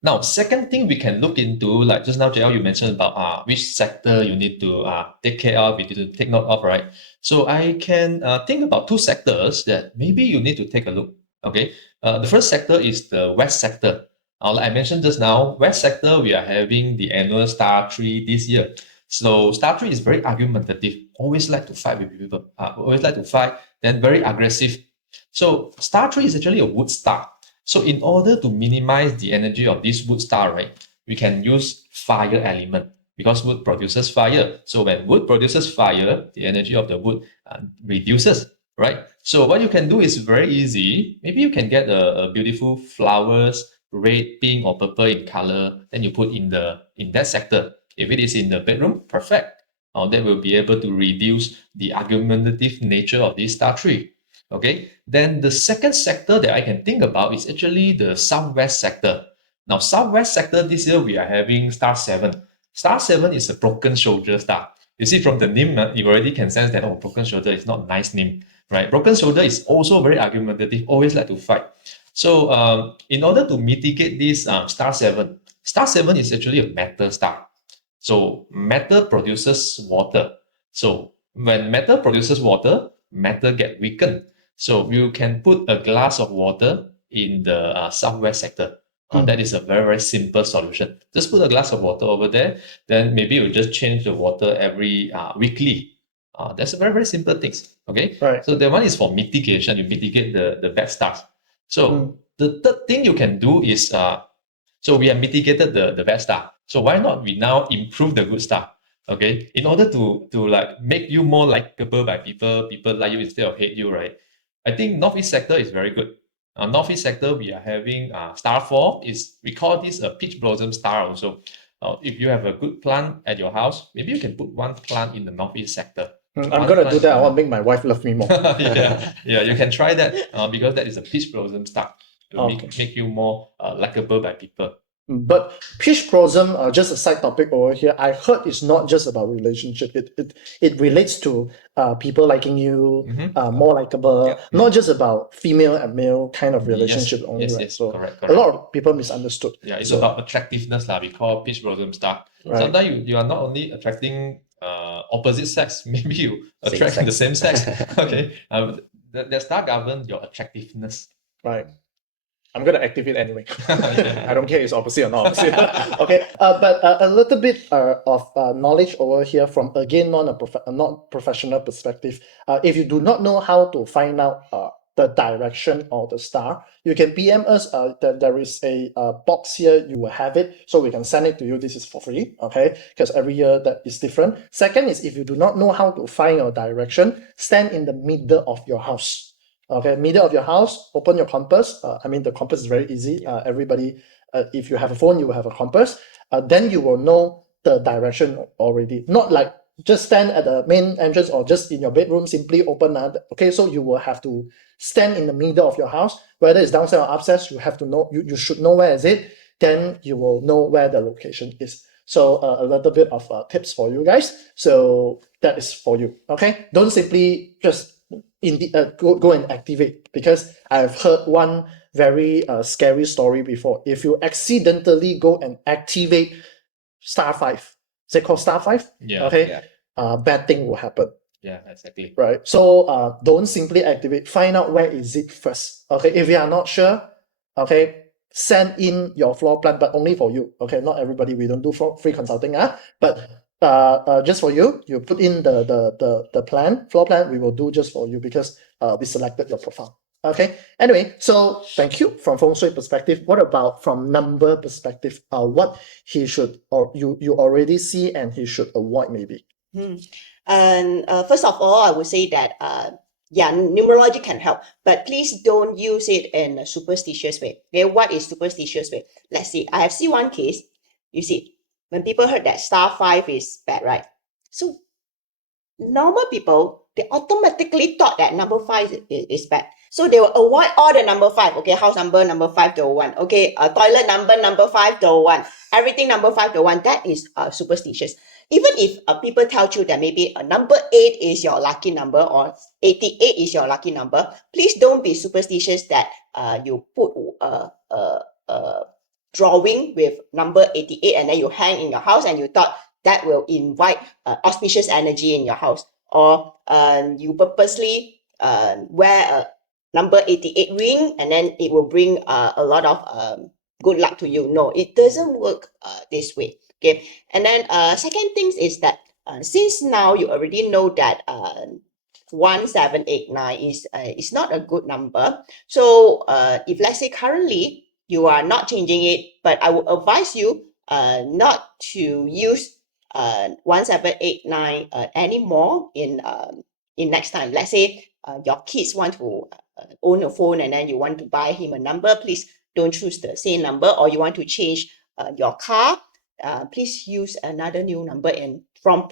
Now, second thing we can look into, like just now, JL, you mentioned about which sector you need to take care of, you need to take note of, right? So I can think about two sectors that maybe you need to take a look. Okay, the first sector is the west sector. Like I mentioned just now, west sector, we are having the annual star tree this year. So star tree is very argumentative, always like to fight with people, always like to fight, then very aggressive. So star tree is actually a wood star. So in order to minimize the energy of this wood star, right, we can use fire element because wood produces fire. So when wood produces fire, the energy of the wood reduces, right? So what you can do is very easy. Maybe you can get a beautiful flowers, red, pink, or purple in color. Then you put in that sector. If it is in the bedroom, perfect. That will be able to reduce the argumentative nature of this star tree. Okay. Then the second sector that I can think about is actually the southwest sector. Now, southwest sector this year we are having star 7. Star 7 is a broken shoulder star. You see from the name, you already can sense that, oh, broken shoulder is not a nice name, right? Broken shoulder is also very argumentative, always like to fight. So in order to mitigate this star 7, star 7 is actually a metal star. So metal produces water. So when metal produces water, metal get weakened. So you can put a glass of water in the southwest sector. That is a very, very simple solution. Just put a glass of water over there. Then maybe you just change the water every weekly. That's a very, very simple thing. Okay. Right. So that one is for mitigation. You mitigate the bad stars. So the third thing you can do is so we have mitigated the bad star. So why not we now improve the good star? Okay. In order to like make you more likable by people like you instead of hate you, right? I think northeast sector is very good. Northeast sector, we are having star 4 is we call this a peach blossom star also. If you have a good plant at your house, maybe you can put one plant in the northeast sector. I'm gonna do that. I want to make my wife love me more. yeah, you can try that because that is a peach blossom star to Okay. make you more likable by people. But peach blossom, just a side topic over here. I heard it's not just about relationship. It relates to people liking you, more likable. Yeah. Not just about female and male kind of relationship Yes, only. yes, Right? yes, So correct. a lot of people misunderstood. Yeah, it's So- about attractiveness lah. We call peach blossom star. Right. Sometimes you are not only attracting opposite sex, maybe you Same attract sex. the same sex. Okay, the star governs your attractiveness. Right. I'm gonna activate anyway. Yeah. I don't care it's opposite or not opposite. Okay, but a little bit of knowledge over here from again not professional perspective. If you do not know how to find out the direction of the star, you can PM us. That there is a box here. You will have it, so we can send it to you. This is for free, okay? Because every year that is different. Second is if you do not know how to find your direction, stand in the middle of your house. Okay, middle of your house, open your compass. The compass is very easy. Everybody, if you have a phone, you will have a compass. Then you will know the direction already. Not like just stand at the main entrance or just in your bedroom, simply open. Okay, so you will have to stand in the middle of your house. Whether it's downstairs or upstairs, you have to know, you should know where is it. Then you will know where the location is. So a little bit of tips for you guys. So that is for you. Okay, don't simply just go and activate, because I've heard one very scary story before. If you accidentally go and activate star 5, is it called star 5? Yeah. Okay. Yeah. Bad thing will happen. Yeah, exactly. Right. So don't simply activate. Find out where is it first. Okay. If you are not sure, okay, send in your floor plan, but only for you. Okay. Not everybody. We don't do free consulting. But just for you, you put in the floor plan. We will do just for you because we selected your profile. Okay. Anyway, so thank you from Feng Shui perspective. What about from number perspective? What he should, or you already see and he should avoid maybe. And first of all, I would say that numerology can help, but please don't use it in a superstitious way. Okay, what is superstitious way? Let's see. I have seen one case. You see, when people heard that star 5 is bad, right? So normal people, they automatically thought that number 5 is bad. So they will avoid all the number 5. Okay, house number 5 to 1. Okay, toilet number 5 to 1. Everything number 5 to 1. That is superstitious. Even if people tell you that maybe number 8 is your lucky number or 88 is your lucky number, please don't be superstitious that you put a drawing with number 88 and then you hang in your house and you thought that will invite auspicious energy in your house, or you purposely wear number 88 ring, and then it will bring a lot of good luck to you. No, it doesn't work this way. Okay, and then second things is that since now you already know that 1789 is not a good number. So if let's say currently you are not changing it, but I would advise you not to use 1789 anymore in next time. Let's say your kids want to own a phone and then you want to buy him a number, please don't choose the same number. Or you want to change your car, please use another new number, and from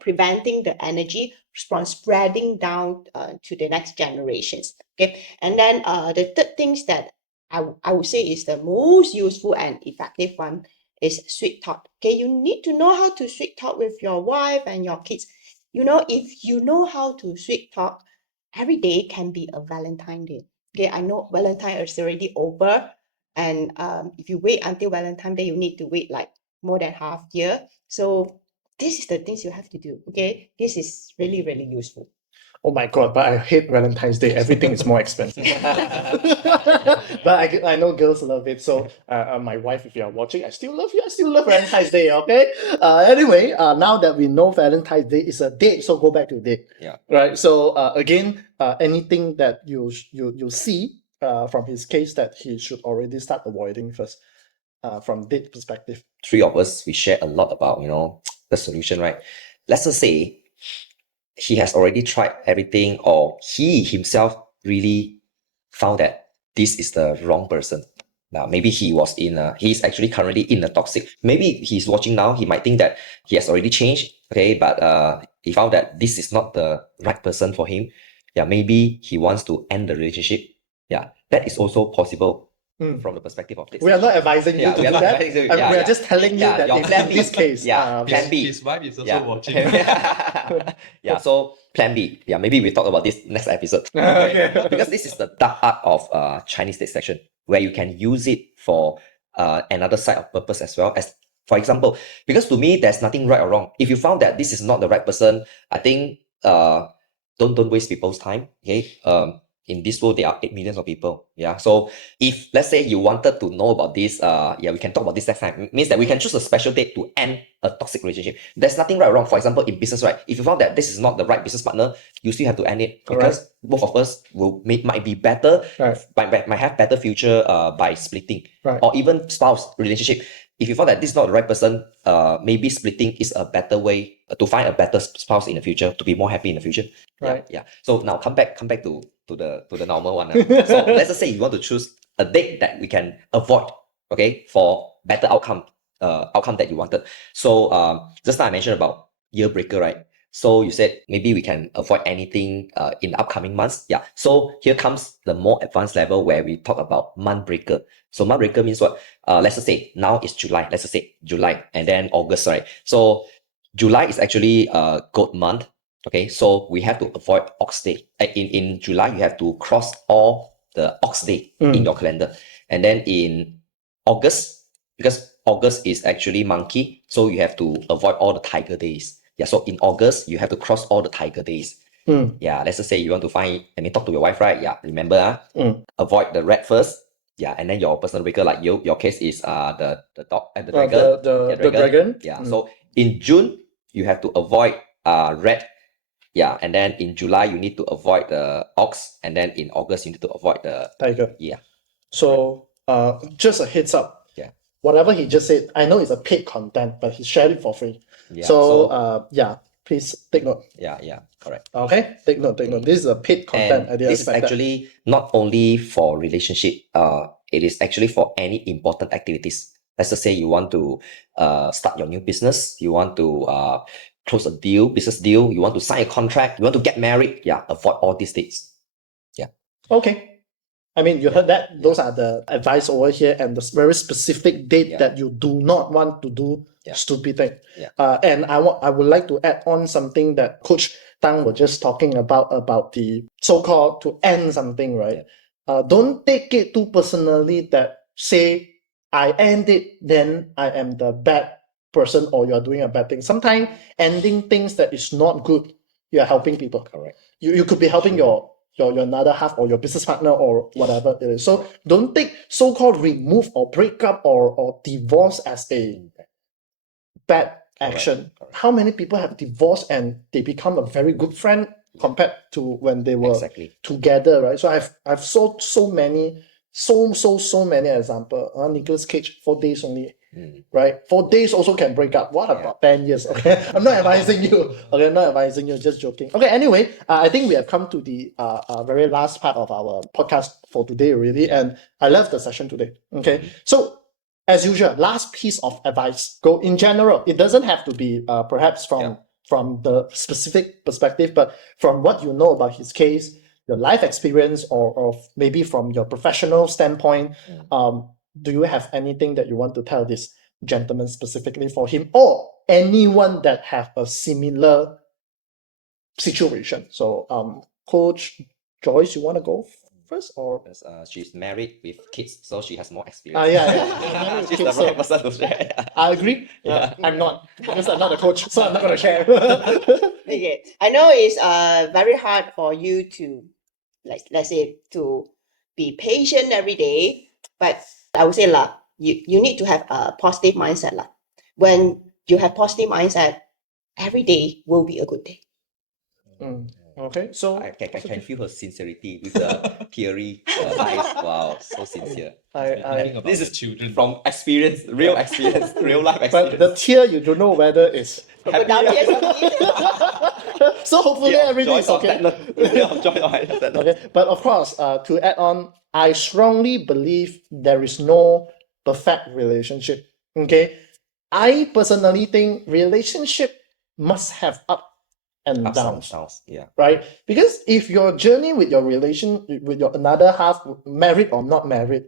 preventing the energy from spreading down to the next generations. Okay, and then the third things that I would say is the most useful and effective one is sweet talk. Okay, you need to know how to sweet talk with your wife and your kids. You know, if you know how to sweet talk, every day can be a Valentine Day. Okay, I know Valentine is already over, and if you wait until Valentine Day, you need to wait like more than half year. So this is the things you have to do. Okay, this is really, really useful. Oh my God, but I hate Valentine's Day. Everything is more expensive. But I know girls love it. So, my wife, if you are watching, I still love you. I still love Valentine's Day, okay? Anyway, now that we know Valentine's Day is a date, so go back to date. Yeah. Right? So, again, anything that you see from his case that he should already start avoiding first, from date perspective. Three of us, we share a lot about, the solution, right? Let's just say he has already tried everything, or he himself really found that this is the wrong person. Now, maybe he's actually currently in a toxic, maybe he's watching now, he might think that he has already changed, okay, but he found that this is not the right person for him. Yeah, maybe he wants to end the relationship. Yeah, that is also possible from the perspective of this. We are not advising you to we are do not that. advising you. We are just telling you that your if plan in this case, plan B. His wife is also Yeah. watching. Yeah, so plan B. Yeah, maybe we talk about this next episode. Okay. Because this is the dark art of Chinese section, where you can use it for another side of purpose as well. As for example, because to me there's nothing right or wrong. If you found that this is not the right person, I think don't waste people's time. Okay. In this world there are 8 million of people. Yeah. So if let's say you wanted to know about this, we can talk about this next time. It means that we can choose a special date to end a toxic relationship. There's nothing right or wrong. For example, in business, right? If you found that this is not the right business partner, you still have to end it, because both of us might be better, might have better future by splitting, or even spouse relationship. If you found that this is not the right person, maybe splitting is a better way to find a better spouse in the future, to be more happy in the future. Right. Yeah. So now come back to the normal one. So let's just say you want to choose a date that we can avoid, okay, for better outcome that you wanted. So just now I mentioned about year breaker, right? So you said maybe we can avoid anything in the upcoming months. Yeah. So here comes the more advanced level where we talk about month breaker. So month breaker means what? Let's just say now it's July. Let's just say July and then August, right? So July is actually a goat month. Okay, so we have to avoid Ox Day. In July, you have to cross all the Ox Day in your calendar. And then in August, because August is actually monkey, so you have to avoid all the tiger days. Yeah, so in August, you have to cross all the tiger days. Yeah, let's just say you want to talk to your wife, right? Yeah, remember, avoid the rat first. Yeah, and then your personal breaker, like your case is the dog and the dragon. The dragon. Yeah, so in June, you have to avoid rat. Yeah, and then in July you need to avoid the ox, and then in August you need to avoid the tiger. Yeah. So just a heads up. Yeah. Whatever he just said, I know it's a paid content, but he shared it for free. Yeah. So please take note. Yeah, correct. Okay, take note. This is a paid content. And this is actually not only for relationship. It is actually for any important activities. Let's just say you want to start your new business. You want to close a business deal. You want to sign a contract. You want to get married. Yeah, avoid all these dates. Yeah. Okay. I mean, you heard that. Those are the advice over here, and the very specific date that you do not want to do stupid thing. Yeah. And I would like to add on something that Coach Tang was just talking about the so-called to end something, right? Yeah. Don't take it too personally that say I end it, then I am the bad person or you are doing a bad thing. Sometimes ending things that is not good, you are helping people. Correct. You could be helping your your another half or your business partner or whatever it is. So don't take so-called remove or break up or divorce as a bad action. correct. How many people have divorced and they become a very good friend compared to when they were Exactly. together, right? So I've saw so many example. Nicolas Cage, 4 days only, right? 4 days also can break up. What about 10 years? Okay, I'm not advising you. Okay, I'm not advising you. Just joking. Okay. Anyway, I think we have come to the very last part of our podcast for today, really, and I love the session today. Okay, so as usual, last piece of advice. Go in general. It doesn't have to be perhaps from the specific perspective, but from what you know about his case, your life experience, or maybe from your professional standpoint. Do you have anything that you want to tell this gentleman specifically for him, or anyone that have a similar situation? So, Coach Joyce, you want to go first, or? Because she's married with kids, so she has more experience. Yeah. She's the right person to share. I agree. I'm not, because I'm not a coach, so I'm not going to share. Okay, I know it's very hard for you to, let's say, to be patient every day, but I would say you need to have a positive mindset lah. When you have positive mindset, every day will be a good day. Okay, so I can feel her sincerity with the teary eyes. Wow, so sincere. Thinking about This the is children. from experience, real experience, real life but experience. the tear you don't know whether it's But down here, so hopefully Yeah, everything is joy or okay. sadness. Yeah, joy or sadness. Okay, but of course, to add on, I strongly believe there is no perfect relationship. Okay, I personally think relationship must have up and Ups and downs, downs. Yeah. right? Because if your journey with your relation with your another half, married or not married,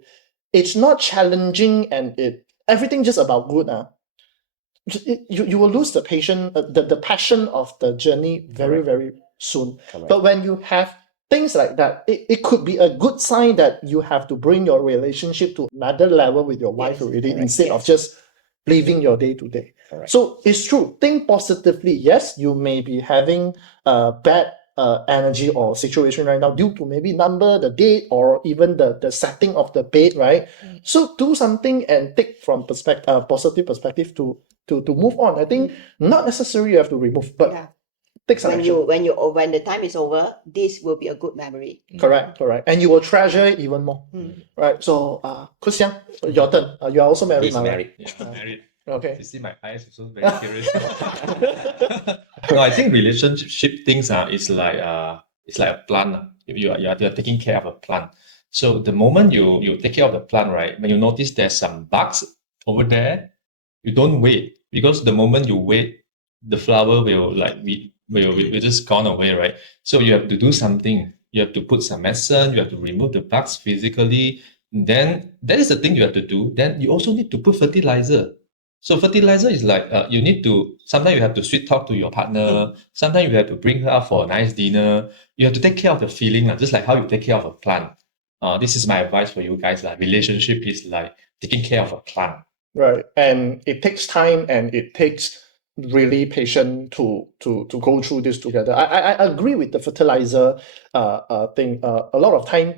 it's not challenging and everything just about good. You will lose the the passion of the journey very, very soon. Correct. But when you have things like that, it could be a good sign that you have to bring your relationship to another level with your wife Yes, already, correct, instead of yes. just living your day to day. Correct. So it's true. Think positively. Yes, you may be having a bad energy or situation right now due to maybe number, the date, or even the setting of the bed, right? So do something and take from positive perspective to move on. I think not necessarily you have to remove, but Yeah. take some action. When the time is over, this will be a good memory. Correct. And you will treasure it even more. Right. So Coach Siang, your turn. You are also married He's now, right? married. Yeah, I'm married. Okay. You see my eyes also very curious. No, I think relationship things it's like a plant. You're taking care of a plant. So the moment you take care of the plant, right, when you notice there's some bugs over there, you don't wait, because the moment you wait, the flower will will just gone away, right? So you have to do something. You have to put some medicine. You have to remove the bugs physically. Then that is the thing you have to do. Then you also need to put fertilizer. So fertilizer is like you need to, sometimes you have to sweet talk to your partner. Sometimes you have to bring her out for a nice dinner. You have to take care of the feeling, just like how you take care of a plant. This is my advice for you guys. Relationship is like taking care of a plant. Right. And it takes time and it takes really patient to go through this together. I agree with the fertilizer thing. A lot of time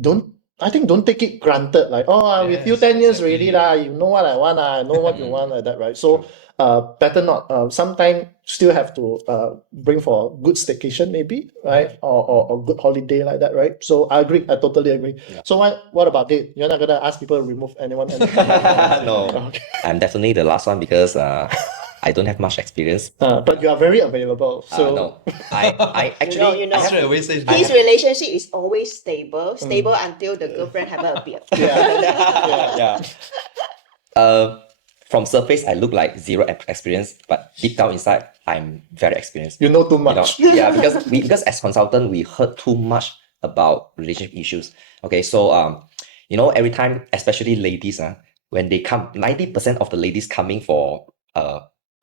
don't take it granted, like, oh, I'm with you Yes, 10 years exactly. already lah, you know what I want, I know what you want, like that, right? So better not. Sometime still have to bring for a good staycation maybe, right? Or good holiday like that, right? So I agree, I totally agree. Yeah. So what about it? You're not gonna ask people to remove anyone? No, Okay. I'm definitely the last one because I don't have much experience. But you are very available. So No, I actually You know, Straight away says his no. relationship is always stable until the girlfriend have a beard. yeah. From surface, I look like zero experience, but deep down inside, I'm very experienced. you know too You know, much. yeah, because as consultant, we heard too much about relationship issues. Okay, so every time, especially ladies, when they come, 90% of the ladies coming for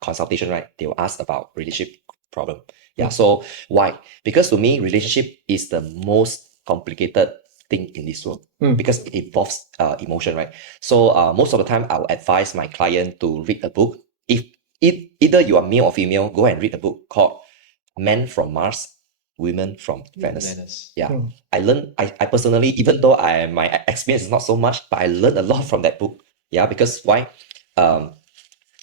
consultation, right, they will ask about relationship problem. Yeah, so why? Because to me, relationship is the most complicated thing in this world because it involves emotion, right? So most of the time, I will advise my client to read a book. If either you are male or female, go and read a book called Men from Mars, women from Venus. Venus. Yeah. Mm. I personally, even though my experience is not so much, but I learned a lot from that book. Yeah, because why?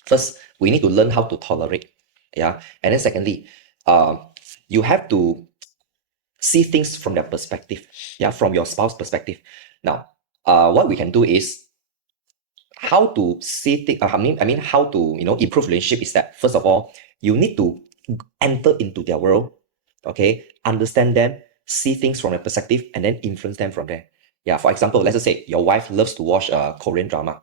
First, we need to learn how to tolerate. Yeah. And then secondly, you have to see things from their perspective. Yeah, from your spouse perspective. Now, what we can do is how to see things. I mean, how to improve relationship is that first of all, you need to enter into their world. Okay, understand them, see things from their perspective, and then influence them from there. Yeah, for example, let's just say your wife loves to watch Korean drama.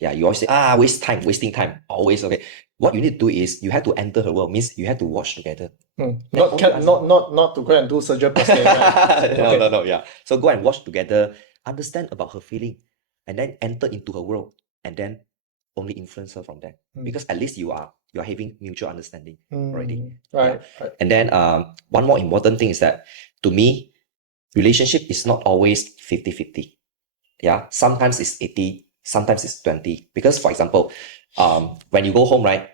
Yeah, you always say, wasting time, always. Okay, what you need to do is you have to enter her world, means you have to watch together. Mm. Then Not, only not to go and do surgery per se, right? no, Okay. no, no, yeah. So go and watch together, understand about her feeling, and then enter into her world, and then only influence her from there. Mm. Because at least you are having mutual understanding already. Right, right. And then one more important thing is that to me, relationship is not always 50-50. Yeah, sometimes it's 80, sometimes it's 20. Because for example, when you go home, right,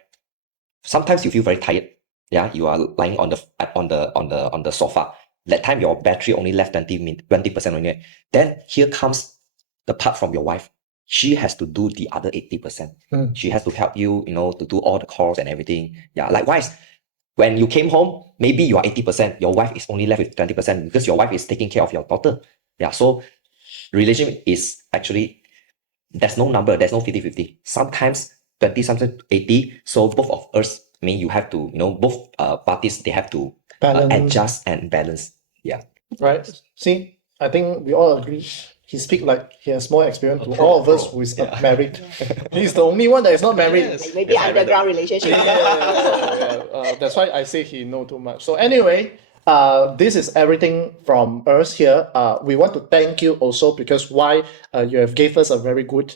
sometimes you feel very tired. Yeah, you are lying on the sofa. That time your battery only left 20% only. Then here comes the part from your wife. She has to do the other 80%. Mm. She has to help you, to do all the calls and everything. Yeah, likewise, when you came home, maybe you are 80%. Your wife is only left with 20% because your wife is taking care of your daughter. Yeah, so relationship is actually, there's no number, there's no 50-50. Sometimes 20, sometimes 80. So both of us, I mean, you have to, both parties, they have to Balance. adjust and balance. Yeah. Right. See, I think we all agree. He speak like he has more experience to pro, all of us pro. who is Yeah. married. He's the only one that is not married. Yes. Maybe underground relationship. That's why I say he know too much. So anyway, this is everything from us here. We want to thank you also because why you have gave us a very good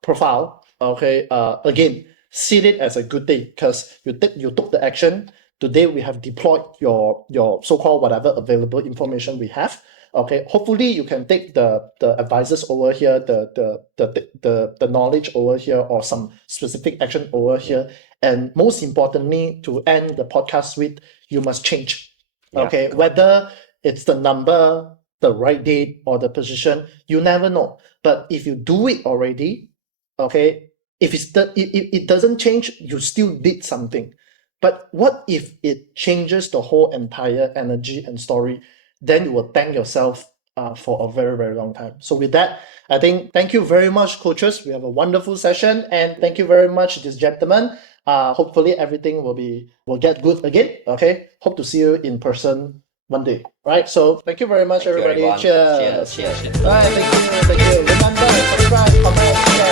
profile. Okay. Again, see it as a good thing because you took the action. Today we have deployed your so-called whatever available information we have. Okay, hopefully you can take the advices over here, the knowledge over here, or some specific action over here. And most importantly, to end the podcast with, you must change. Yeah. Okay, whether it's the number, the right date, or the position, you never know. But if you do it already, okay, if it doesn't change, you still did something. But what if it changes the whole entire energy and story? Then you will thank yourself for a very, very long time. So with that, I think thank you very much, coaches. We have a wonderful session, and thank you very much, this gentleman. Hopefully everything will get good again. Okay. Hope to see you in person one day. Right. So thank you very much, Thank you, everybody. everyone. Cheers. Cheers. Bye. Thank you. Remember, subscribe, comment, share.